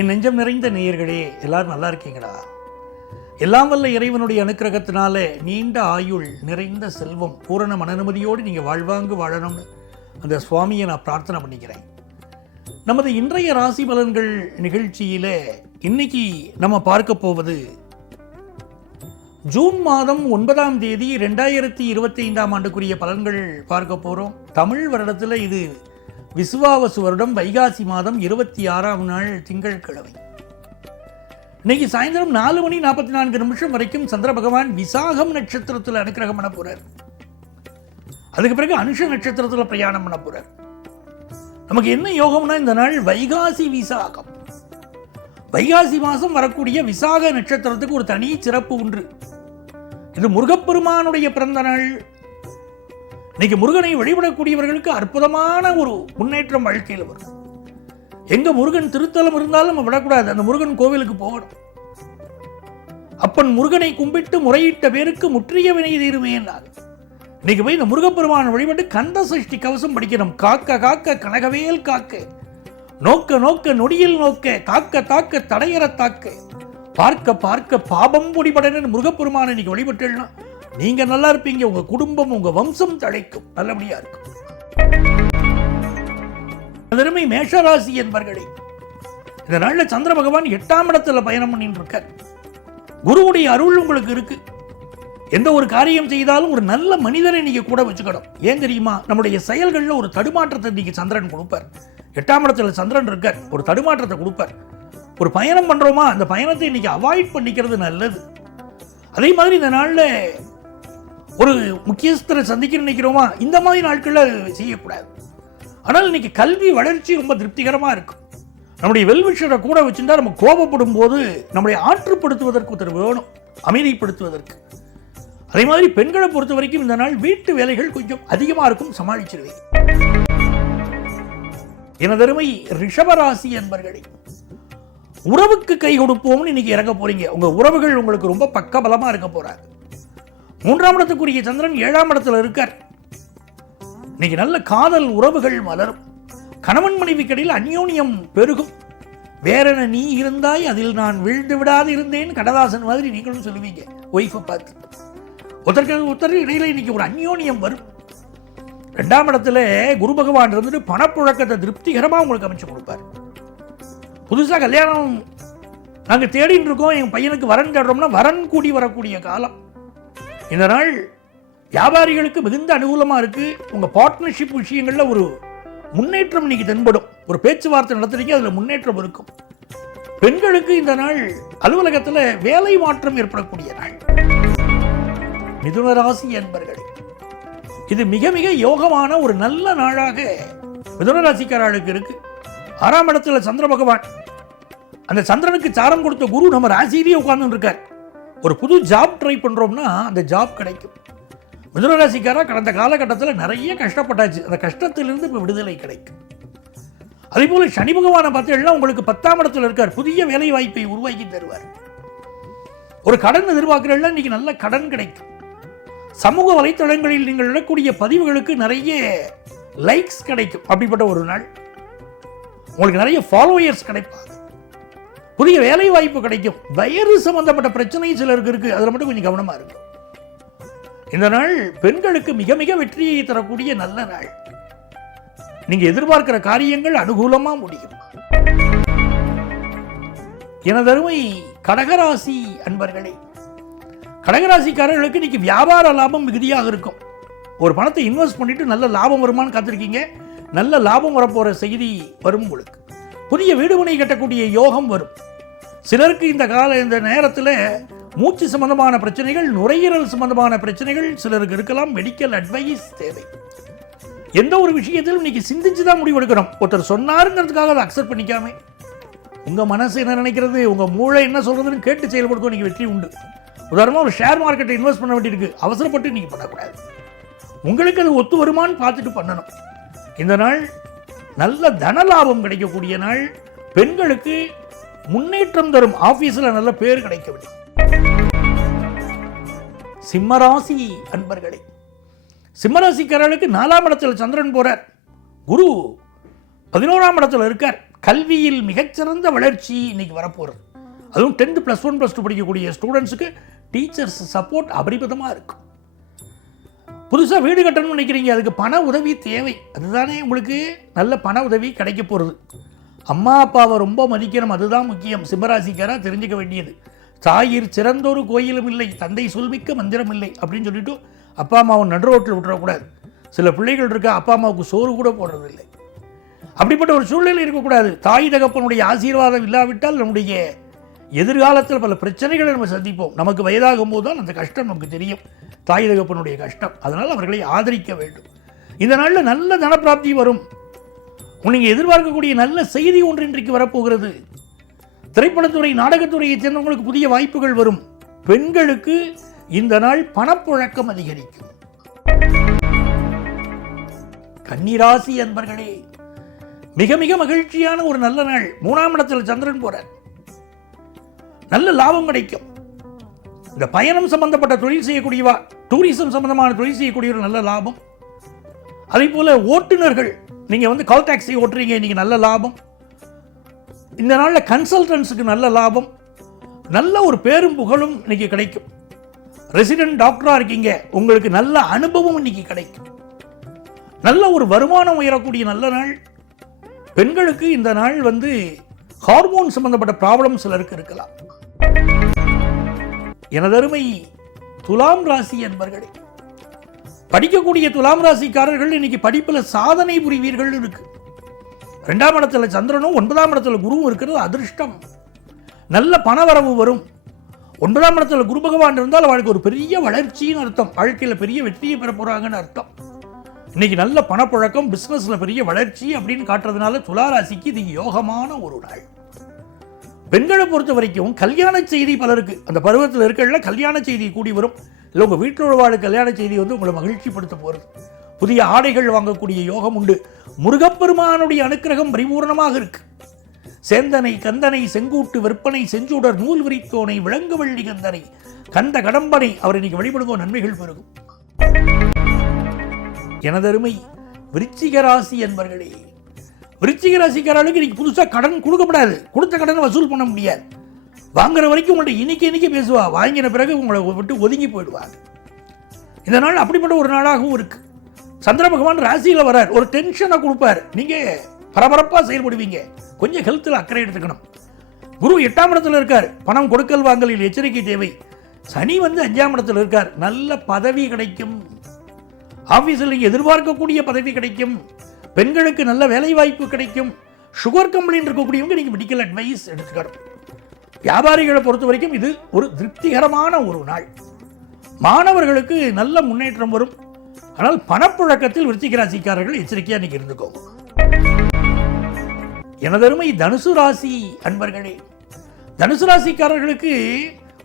என் நெஞ்சம் நிறைந்த நேயர்களே, எல்லாரும் நல்லா இருக்கீங்களா? எல்லாம் வல்ல இறைவனுடைய அனுக்கிரகத்தினால நீண்ட ஆயுள், நிறைந்த செல்வம், பூரண மனநிம்மதியோடு நீங்கள் வாழ்வாங்கு வாழணும்னு அந்த சுவாமியை நான் பிரார்த்தனை பண்ணிக்கிறேன். நமது இன்றைய ராசி பலன்கள் நிகழ்ச்சியில் இன்னைக்கு நம்ம பார்க்க போவது ஜூன் மாதம் 9ஆம் தேதி 2025ஆம் ஆண்டுக்குரிய பலன்கள் பார்க்க போகிறோம். தமிழ் வருடத்தில் இது விசுவாவசு வருடம் வைகாசி மாதம் 26ஆம் நாள் திங்கட்கிழமை. இன்னைக்கு சாயந்தரம் 4:44 வரைக்கும் சந்திர பகவான் விசாகம் நட்சத்திரத்தில் அனுக்கிரகம் பண்ண போறார். அதுக்கு பிறகு அனுஷ நட்சத்திரத்தில் பிரயாணம் பண்ண போறார். நமக்கு என்ன யோகம்னா இந்த நாள் வைகாசி விசாகம். வைகாசி மாதம் வரக்கூடிய விசாக நட்சத்திரத்துக்கு ஒரு தனி சிறப்பு உண்டு. இது முருகப்பெருமானுடைய பிறந்த நாள். இன்னைக்கு முருகனை வழிபடக்கூடியவர்களுக்கு அற்புதமான ஒரு முன்னேற்றம் வாழ்க்கையில் வரும். எங்க முருகன் திருத்தலம் இருந்தாலும் நம்ம விடக்கூடாது, அந்த முருகன் கோவிலுக்கு போகணும். அப்பன் முருகனை கும்பிட்டு முறையிட்ட பேருக்கு முற்றிய வினை தீருமே என்றார். இன்னைக்கு போய் இந்த முருகப்பெருமானை வழிபட்டு கந்த சஷ்டி கவசம் படிக்கணும். காக்க காக்க கனகவேல் காக்க, நோக்க நோக்க நொடியில் நோக்க, காக்க தாக்க தடையற தாக்க, பார்க்க பார்க்க பாபம் பொடிபடன்னு முருகப்பெருமானை இன்னைக்கு வழிபட்டுனா நீங்க நல்லா இருப்பீங்க. உங்க குடும்பம், உங்க வம்சம் தழைக்கும், நல்லபடியா இருக்கும். அதருமை மேஷராசி என்பர்களே, இந்த நாள்ல சந்திர பகவான் 8ஆம் இடத்துல பயணம் பண்ணிட்டு இருக்கார். குருவுடைய அருள் உங்களுக்கு இருக்கு. எந்த ஒரு காரியம் செய்தாலும் ஒரு நல்ல மனிதரை நீங்க கூட வச்சுக்கணும். ஏன் தெரியுமா? நம்முடைய செயல்களில் ஒரு தடுமாற்றத்தை நீங்க சந்திரன் கொடுப்பார். 8ஆம் இடத்துல சந்திரன் இருக்கார், ஒரு தடுமாற்றத்தை கொடுப்பார். ஒரு பயணம் பண்றோமா, அந்த பயணத்தை இன்னைக்கு அவாய்ட் பண்ணிக்கிறது நல்லது. அதே மாதிரி இந்த நாள்ல ஒரு முக்கியஸ்தரை சந்திக்க நினைக்கிறோமா, இந்த மாதிரி நாட்களில் செய்யக்கூடாது. ஆனால் இன்னைக்கு கல்வி வளர்ச்சி ரொம்ப திருப்திகரமாக இருக்கும். நம்முடைய வெல்விஷரை கூட வச்சுருந்தா நம்ம கோபப்படும் போது நம்முடைய ஆற்றுப்படுத்துவதற்கு ஒருத்தர் வேணும், அமைதிப்படுத்துவதற்கு. அதே மாதிரி பெண்களை பொறுத்த வரைக்கும் இந்த நாள் வீட்டு வேலைகள் கொஞ்சம் அதிகமாக இருக்கும், சமாளிச்சிருவேன். எனதருமை ரிஷபராசி என்பர்களே, உறவுக்கு கை கொடுப்போம்னு இன்னைக்கு இறங்க போறீங்க. உங்க உறவுகள் உங்களுக்கு ரொம்ப பக்கபலமா இருக்க போறாங்க. 3ஆம் இடத்துக்குரிய சந்திரன் 7ஆம் இடத்துல இருக்கார். இன்னைக்கு நல்ல காதல் உறவுகள் மலரும். கணவன் மனைவி கடையில் அந்யோன்யம் பெருகும். வேறென நீ இருந்தாய் அதில் நான் விழுந்து விடாது இருந்தேன், கடதாசன் மாதிரி நீங்களும் சொல்லுவீங்க ஒய்ஃபை பார்த்து. ஒருத்தருக்கு இடையில இன்னைக்கு ஒரு அந்யோன்யம் வரும். 2ஆம் இடத்துல குரு பகவான் இருந்துட்டு பணப்புழக்கத்தை திருப்திகரமாக உங்களுக்கு அமைச்சு கொடுப்பார். புதுசாக கல்யாணம் நாங்கள் தேடிட்டு இருக்கோம், என் பையனுக்கு வரன் தேடுறோம்னா வரன் கூடி வரக்கூடிய காலம். இந்த நாள் வியாபாரிகளுக்கு மிகுந்த அனுகூலமாக இருக்கு. உங்கள் பார்ட்னர்ஷிப் விஷயங்களில் ஒரு முன்னேற்றம் இன்னைக்கு தென்படும். ஒரு பேச்சுவார்த்தை நடத்துறீங்க, அதில் முன்னேற்றம் இருக்கும். பெண்களுக்கு இந்த நாள் அலுவலகத்தில் வேலை மாற்றம் ஏற்படக்கூடிய நாள். மிதுன ராசி என்பர்களே, இது மிக மிக யோகமான ஒரு நல்ல நாளாக மிதுன ராசிக்காரர்களுக்கு இருக்கு. 6ஆம் இடத்துல சந்திர பகவான், அந்த சந்திரனுக்கு சாரம் கொடுத்த குரு நம்ம ராசியிலேயே உட்கார்ந்து இருக்கார். ஒரு புது ஜாப் ட்ரை பண்றோம்னா அந்த ஜாப் கிடைக்கும். மிதுன ராசிக்காரா கடந்த காலகட்டத்தில் நிறைய கஷ்டப்பட்டாச்சு, அந்த கஷ்டத்திலிருந்து இப்போ விடுதலை கிடைக்கும். அதே போல சனி பகவானை பார்த்தீங்கன்னா உங்களுக்கு 10ஆம் இடத்துல இருக்கார், புதிய வேலை வாய்ப்பை உருவாக்கி தருவார். ஒரு கடன் எதிர்பார்க்கிறீங்கன்னா இன்னைக்கு நல்ல கடன் கிடைக்கும். சமூக வலைத்தளங்களில் நீங்கள் இடக்கூடிய பதிவுகளுக்கு நிறைய லைக்ஸ் கிடைக்கும். அப்படிப்பட்ட ஒரு நாள். உங்களுக்கு நிறைய ஃபாலோயர்ஸ் கிடைப்பாங்க. புதிய வேலை வாய்ப்பு கிடைக்கும். வயிறு சம்பந்தப்பட்ட பிரச்சனை சிலருக்கு இருக்கு, அதில் மட்டும் கொஞ்சம் கவனமா இருக்கும். இந்த நாள் பெண்களுக்கு மிக மிக வெற்றியை தரக்கூடிய நல்ல நாள். நீங்க எதிர்பார்க்கிற காரியங்கள் அனுகூலமா முடியும். எனதருமை கடகராசி அன்பர்களே, கடகராசிக்காரர்களுக்கு இன்னைக்கு வியாபார லாபம் மிகுதியாக இருக்கும். ஒரு பணத்தை இன்வெஸ்ட் பண்ணிட்டு நல்ல லாபம் வருமானு காத்திருக்கீங்க, நல்ல லாபம் வரப்போற செய்தி வரும். உங்களுக்கு புதிய வீடு மனை கட்டக்கூடிய யோகம் வரும். சிலருக்கு இந்த நேரத்தில் மூச்சு சம்பந்தமான பிரச்சனைகள், நுரையீரல் சம்பந்தமான பிரச்சனைகள் சிலருக்கு இருக்கலாம். மெடிக்கல் அட்வைஸ் தேவை. எந்த ஒரு விஷயத்திலும் இன்னைக்கு சிந்திச்சு தான் முடிவெடுக்கணும். ஒருத்தர் சொன்னாருங்கிறதுக்காக அதை அக்செப்ட் பண்ணிக்காம உங்க மனசு என்ன நினைக்கிறது, உங்க மூளை என்ன சொல்றதுன்னு கேட்டு செயல்படுத்தும். இன்னைக்கு வெற்றி உண்டு. உதாரணமாக ஒரு ஷேர் மார்க்கெட்டை இன்வெஸ்ட் பண்ண வேண்டியிருக்கு, அவசரப்பட்டு நீங்க பண்ணக்கூடாது. உங்களுக்கு அது ஒத்து வருமானு பார்த்துட்டு பண்ணணும். இந்த நாள் நல்ல தன லாபம் கிடைக்கக்கூடிய நாள். பெண்களுக்கு முன்னேற்றம் தரும். ஆபீஸ்ல நல்ல பேர் கிடைக்கவில்லை. சிம்மராசி அன்பர்களே, சிம்மராசிக்காரர்களுக்கு 4ஆம் இடத்துல சந்திரன் போறார். குரு 11ஆம் இடத்துல இருக்கார். கல்வியில் மிகச்சிறந்த வளர்ச்சி இன்னைக்கு வரப்போகிறது. அதுவும் 10th +1 +2 படிக்கக்கூடிய ஸ்டூடெண்ட்ஸுக்கு டீச்சர்ஸ் சப்போர்ட் அபரிமிதமாக இருக்கும். புதுசாக வீடு கட்டணும்னு நினைக்கிறீங்க, அதுக்கு பண உதவி தேவை. அதுதானே உங்களுக்கு நல்ல பண உதவி கிடைக்க போகிறது. அம்மா அப்பாவை ரொம்ப மதிக்கணும், அதுதான் முக்கியம். சிம்மராசிக்காரா தெரிஞ்சுக்க வேண்டியது. தாயிற் சிறந்தொரு கோயிலும் இல்லை, தந்தை சொல்மிக்க மந்திரம் இல்லை அப்படின்னு சொல்லிட்டு அப்பா அம்மாவை நடு ரோட்டில் விட்டுறக்கூடாது. சில பிள்ளைகள் இருக்கா, அப்பா அம்மாவுக்கு சோறு கூட போடுறதில்லை. அப்படிப்பட்ட ஒரு சூழ்நிலை இருக்கக்கூடாது. தாய் தகப்பனுடைய ஆசீர்வாதம் இல்லாவிட்டால் நம்முடைய எதிர்காலத்தில் பல பிரச்சனைகளை நம்ம சந்திப்போம். நமக்கு வயதாகும் போது தான் அந்த கஷ்டம் நமக்கு தெரியும், தாய் தகப்பனுடைய கஷ்டம். அதனால் அவர்களை ஆதரிக்க வேண்டும். இந்த நாளில் நல்ல தனப்பிராப்தி வரும். நீங்கள் எதிர்பார்க்கக்கூடிய நல்ல செய்தி ஒன்று இன்றைக்கு வரப்போகிறது. திரைப்படத்துறை, நாடகத்துறையை சேர்ந்தவங்களுக்கு புதிய வாய்ப்புகள் வரும். பெண்களுக்கு இந்த நாள் பணப்புழக்கம் அதிகரிக்கும். கன்னிராசி அன்பர்களே, மிக மிக மகிழ்ச்சியான ஒரு நல்ல நாள். 3ஆம் இடத்தில் சந்திரன் போறார். நல்ல லாபம் கிடைக்கும். இந்த பயணம் சம்பந்தப்பட்ட தொழில் செய்யக்கூடியவா, டூரிசம் சம்பந்தமான தொழில் செய்யக்கூடிய ஒரு நல்ல லாபம். அதே போல ஓட்டுநர்கள், நீங்க கால் டாக்ஸி ஓட்டுறீங்க, இன்னைக்கு நல்ல லாபம். இந்த நாளில் கன்சல்டன்ஸுக்கு நல்ல லாபம். நல்ல ஒரு பேரும் புகழும் இன்னைக்கு கிடைக்கும். ரெசிடென்ட் டாக்டரா இருக்கீங்க, உங்களுக்கு நல்ல அனுபவம் இன்னைக்கு கிடைக்கும். நல்ல ஒரு வருமானம் உயரக்கூடிய நல்ல நாள். பெண்களுக்கு இந்த நாள் ஹார்மோன் சம்பந்தப்பட்ட ப்ராப்ளம் சிலருக்கு இருக்கலாம். எனதருமை துலாம் ராசி என்பர்களே, படிக்கக்கூடிய துலாம் ராசிக்காரர்கள் இன்னைக்கு படிப்பில் சாதனை புரிவீர்கள் இருக்கு. 2ஆம் இடத்துல சந்திரனும் 9ஆம் இடத்துல குருவும் இருக்கிறது அதிர்ஷ்டம். நல்ல பணவரவு வரும். 9ஆம் இடத்துல குரு பகவான் இருந்தால் அவளுக்கு ஒரு பெரிய வளர்ச்சின்னு அர்த்தம். வாழ்க்கையில் பெரிய வெற்றியை பெற போறாங்கன்னு அர்த்தம். இன்னைக்கு நல்ல பணப்புழக்கம், பிசினஸ்ல பெரிய வளர்ச்சி அப்படின்னு காட்டுறதுனால துலா ராசிக்கு இது யோகமான ஒரு நாள். பெண்களை பொறுத்த வரைக்கும் கல்யாண செய்தி பலருக்கு அந்த பருவத்தில் இருக்கல கல்யாண செய்தி கூடி வரும். இல்லை உங்கள் வீட்டில் உள்ளவாளுக்கு கல்யாண செய்தி உங்களை மகிழ்ச்சிப்படுத்த போகிறது. புதிய ஆடைகள் வாங்கக்கூடிய யோகம் உண்டு. முருகப்பெருமானுடைய அனுக்கிரகம் பரிபூர்ணமாக இருக்கு. சேந்தனை கந்தனை செங்கூட்டு விற்பனை செஞ்சூடர் நூல் விரித்தோனை விளங்குவள்ளி கந்தனை கந்த கடம்பனை அவர் இன்னைக்கு வழிபடுவோம், நன்மைகள் பெருகும். எனதருமை விருச்சிக ராசி என்பர்களே, விருச்சிக ராசிக்காரர்களுக்கு இன்னைக்கு புதுசாக கடன் கொடுக்கப்படாது. கொடுத்த கடனை வசூல் பண்ண முடியாது. வாங்குற வரைக்கும் உங்கள்கிட்ட இன்னைக்கு பேசுவா, வாங்கின பிறகு உங்களை விட்டு ஒதுங்கி போயிடுவாங்க. இந்த நாள் அப்படிப்பட்ட ஒரு நாளாகவும் இருக்கு. சந்திர பகவான் ராசியில் வரார், ஒரு டென்ஷனை கொடுப்பார். நீங்க பரபரப்பாக செயல்படுவீங்க. கொஞ்சம் ஹெல்த்தில் அக்கறை எடுத்துக்கணும். குரு 8ஆம் இடத்துல இருக்கார், பணம் கொடுக்கல் வாங்கலில் எச்சரிக்கை தேவை. சனி 5ஆம் இடத்துல இருக்கார், நல்ல பதவி கிடைக்கும். ஆபீஸில் நீங்க எதிர்பார்க்கக்கூடிய பதவி கிடைக்கும். பெண்களுக்கு நல்ல வேலை வாய்ப்பு கிடைக்கும். சுகர் கம்பெனியில் இருக்கக்கூடியவங்க நீங்க மெடிக்கல் அட்வைஸ் எடுத்துக்கணும். வியாபாரிகளை பொறுத்த வரைக்கும் இது ஒரு திருப்திகரமான ஒரு நாள். மாணவர்களுக்கு நல்ல முன்னேற்றம் வரும். ஆனால் பணப்புழக்கத்தில் விருச்சிக ராசிக்காரர்கள் எச்சரிக்கையா இன்னைக்கு இருந்துக்கோங்க. எனதருமை தனுசு ராசி அன்பர்களே, தனுசு ராசிக்காரர்களுக்கு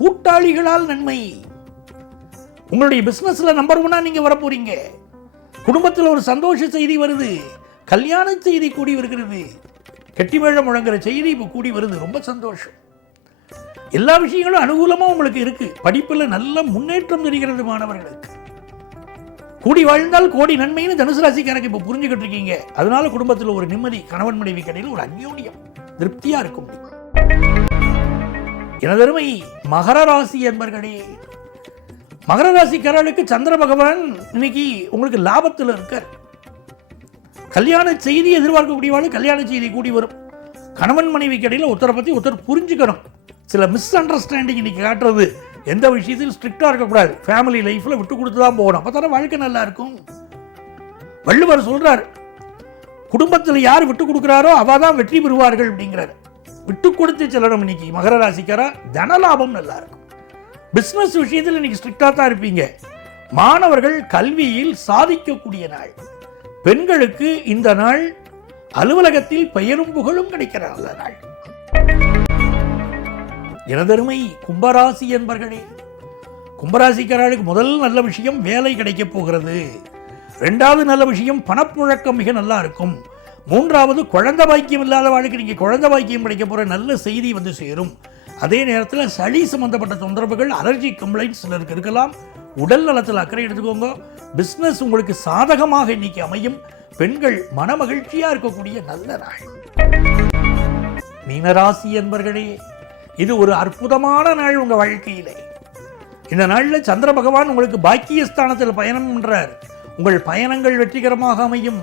கூட்டாளிகளால் நன்மை. உங்களுடைய பிசினஸ்ல நம்பர் 1 நீங்க வர போறீங்க. குடும்பத்தில் ஒரு சந்தோஷ செய்தி வருது. கல்யாண செய்தி கூடி வருகிறது. கெட்டிமேளம் முழங்குற செய்தி இப்போ கூடி வருது. ரொம்ப சந்தோஷம். எல்லா விஷயங்களும் அனுகூலமா உங்களுக்கு இருக்கு. படிப்புல நல்ல முன்னேற்றம் தெரிகிறது. மாணவர்களுக்கு கூடி வாழ்ந்தால் கோடி நன்மைன்னு தனுசு ராசிக்காரங்க இப்போ புரிஞ்சுக்கிட்டு இருக்கீங்க. அதனால குடும்பத்தில் ஒரு நிம்மதி, கணவன் மனைவி கடையில் ஒரு அந்யோன்யம், திருப்தியா இருக்கும். எனதருமை மகர ராசி என்பர்களே, மகர ராசிக்காரர்களுக்கு சந்திர பகவான் இன்னைக்கு உங்களுக்கு லாபத்தில் இருக்கார். கல்யாண செய்தி எதிர்பார்க்கக்கூடியவாள் கல்யாண செய்தி கூடி வரும். கணவன் மனைவி கடையில் ஒருத்தரை பற்றி ஒருத்தர் புரிஞ்சுக்கணும். சில மிஸ் அண்டர்ஸ்டாண்டிங் இன்னைக்கு காட்டுறது. எந்த விஷயத்தில் ஸ்ட்ரிக்டாக இருக்கக்கூடாது. ஃபேமிலி லைஃப்பில் விட்டு கொடுத்து தான் போகணும். அப்போ தானே வாழ்க்கை நல்லா இருக்கும். வள்ளுவர் சொல்றார், குடும்பத்தில் யார் விட்டு கொடுக்குறாரோ அவ தான் வெற்றி பெறுவார்கள் அப்படிங்கிறார். விட்டு கொடுத்து செல்லணும். இன்னைக்கு மகர ராசிக்காரா தனலாபம் நல்லா இருக்கும். பிசினஸ் விஷயத்தில் இன்னைக்கு ஸ்ட்ரிக்டாக தான் இருப்பீங்க. மாணவர்கள் கல்வியில் சாதிக்கக்கூடிய நாள். பெண்களுக்கு இந்த நாள் அலுவலகத்தில் பெயரும் புகழும் கிடைக்கிற நல்ல நாள். எனதருமை கும்பராசி என்பர்களே, கும்பராசிக்காரர்களுக்கு முதல் நல்ல விஷயம் வேலை கிடைக்க போகிறது. 2வது நல்ல விஷயம் பணப்புழக்கம் மிக நல்லா இருக்கும். 3வது குழந்தை பாக்கியம் இல்லாத வாழ்க்கை நீங்க குழந்தை பாக்கியம் கிடைக்க போற நல்ல செய்தி சேரும். அதே நேரத்தில் சளி சம்பந்தப்பட்ட தொந்தரவுகள், அலர்ஜி கம்ப்ளைண்ட்ஸ் சிலருக்கு இருக்கலாம். உடல் நலத்தில் அக்கறை எடுத்துக்கோங்க. பிசினஸ் உங்களுக்கு சாதகமாக இன்னைக்கு அமையும். பெண்கள் மன மகிழ்ச்சியா இருக்கக்கூடிய நல்ல நாள். மீனராசி என்பர்களே, இது ஒரு அற்புதமான நாள் உங்க வாழ்க்கையிலே. இந்த நாளில் சந்திர பகவான் உங்களுக்கு பாக்கியஸ்தானத்தில் பயணம் பண்றார். உங்கள் பயணங்கள் வெற்றிகரமாக அமையும்.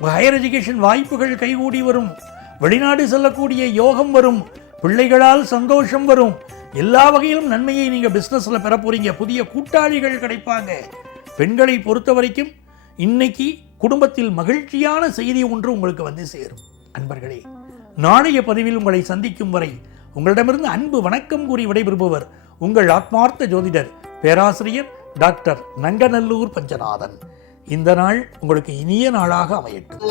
உங்கள் ஹையர் எஜுகேஷன் வாய்ப்புகள் கைகூடி வரும். வெளிநாடு செல்லக்கூடிய யோகம் வரும். பிள்ளைகளால் சந்தோஷம் வரும். எல்லா வகையிலும் நன்மையை நீங்கள் பிஸ்னஸில் பெற போறீங்க. புதிய கூட்டாளிகள் கிடைப்பாங்க. பெண்களை பொறுத்த வரைக்கும் இன்னைக்கு குடும்பத்தில் மகிழ்ச்சியான செய்தி ஒன்று உங்களுக்கு வந்து சேரும். அன்பர்களே, நாளைய பதிவில் உங்களை சந்திக்கும் வரை உங்களிடமிருந்து அன்பு வணக்கம் கூறி விடைபெறுபவர் உங்கள் ஆத்மார்த்த ஜோதிடர் பேராசிரியர் டாக்டர் நங்கநல்லூர் பஞ்சநாதன். இந்த நாள் உங்களுக்கு இனிய நாளாக அமையட்டும்.